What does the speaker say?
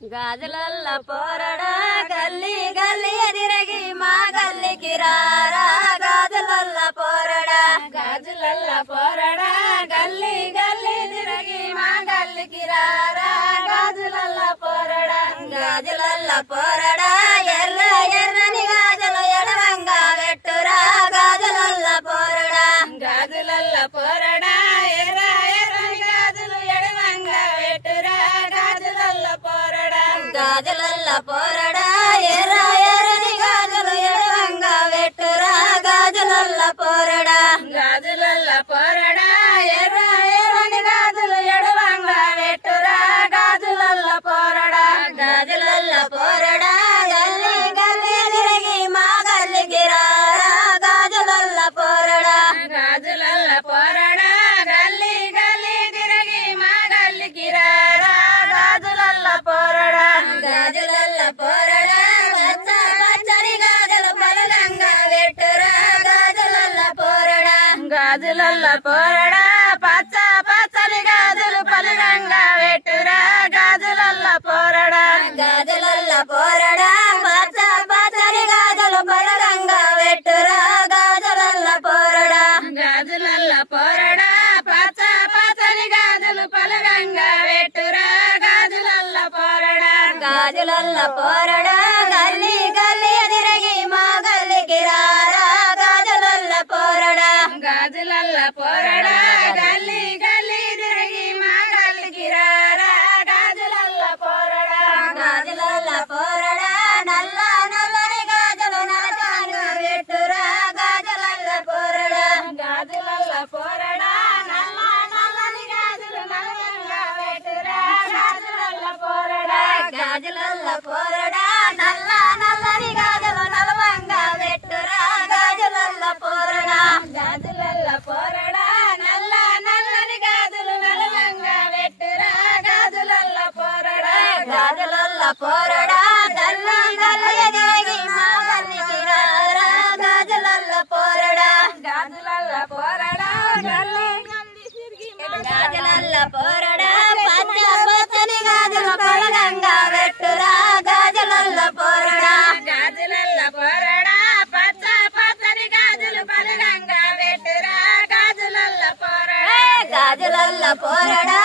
గాజులల్ల పోరడా గల్లి గల్లి ఎదిరగి మా గల్లి కిరారా గాజులల్ల పోరడా గాజులల్ల పోరడా గల్లి గల్లి తిరగి మా గల్లి కిరారా గాజులల్ల పోరడా గాజులల్ల పోరడా ఎర్ర ఎర్రని గాజులు ఎడవంగా వెట్టురా గాజులల్ల పోరడా గాజులల్ల పోరడా ఎర్ర ఎర్రని గాజులు ఎడవంగా వెట్టురా గాజులల్ల పోరడా గాజులల్ల పోరడా ఎర్ర ఎర్రని గాజులు ఎడవంగా వెట్టురా గాజులల్ల పోరడా గాజులల్ల పోరడా ఎర్ర ఎర్రని గాజులు ఎడవంగా వెట్టురా గాజులల్ల పోరడా గాజులల్ల పోరడా గల్లి గల్లి ఎదిరగి మా గల్లి కిరారా గాజులల్ల పోరడా గాజులల్ల పోరడా గల్లి గల్లి తిరగి మా గల్లి కిరారా గాజులల్ల పోరడా గాజులల్ల పోరడా పచ్చ పచ్చని గాజులు పలుగంగా వెట్టురా గాజులల్ల పోరడా గాజులల్ల పోరడా పచ్చ పచ్చని గాజులు పలుగంగా వెట్టురా గాజులల్ల పోరడా గాజులల్ల పోరడా పచ్చ పచ్చని గాజులు పలుగంగా వెట్టురా గాజులల్ల పోరడా గాజులల్ల పోరడా పచ్చ పచ్చని గాజులు పలుగంగా వెట్టురా గాజులల్ల పోరడా గాజులల్ల పోరడా గల్లి గల్లి ఎదిరగి మా గల్లి కిరారా గాజులల్ల పోరడా గాజులల్ల పోరడా గల్లి గల్లి తిరిగి మా గల్లి కిరారా గాజులల్ల పోరడా గాజులల్ల పోరడా నల్ల నల్లని గాజులు నలచంగా వెట్టురా గాజులల్ల పోరడా గాజులల్ల పోరడా నల్ల నల్లని గాజులు నలవంగా వెట్టురా గాజులల్ల పోరడా గాజులల్ల పోరడా నల్ల నల్లని గాజులు నలవంగా వెట్టురా గాజులల్ల పోరడా గాజులల్ల పోరడా నల్ల నల్లని గాజులు నలవంగా వెట్టురా గాజులల్ల పోరడా గాజులల్ల పోరడా గల్లి గల్లి ఎదిరగి మా గల్లి కిరారా గాజులల్ల పోరడా గాజులల్ల పోరడా గల్లి గల్లి తిరిగి మా గాజులల్ల పోరడా పచ్చ పచ్చని గాజులు పలగంగా వెట్టురా గాజులల్ల పోరడా గాజులల్ల పోరడా పచ్చ పచ్చని గాజులు పలుగంగా వెట్టురా గాజులల్ల పోరడా గాజులల్ల పోరడా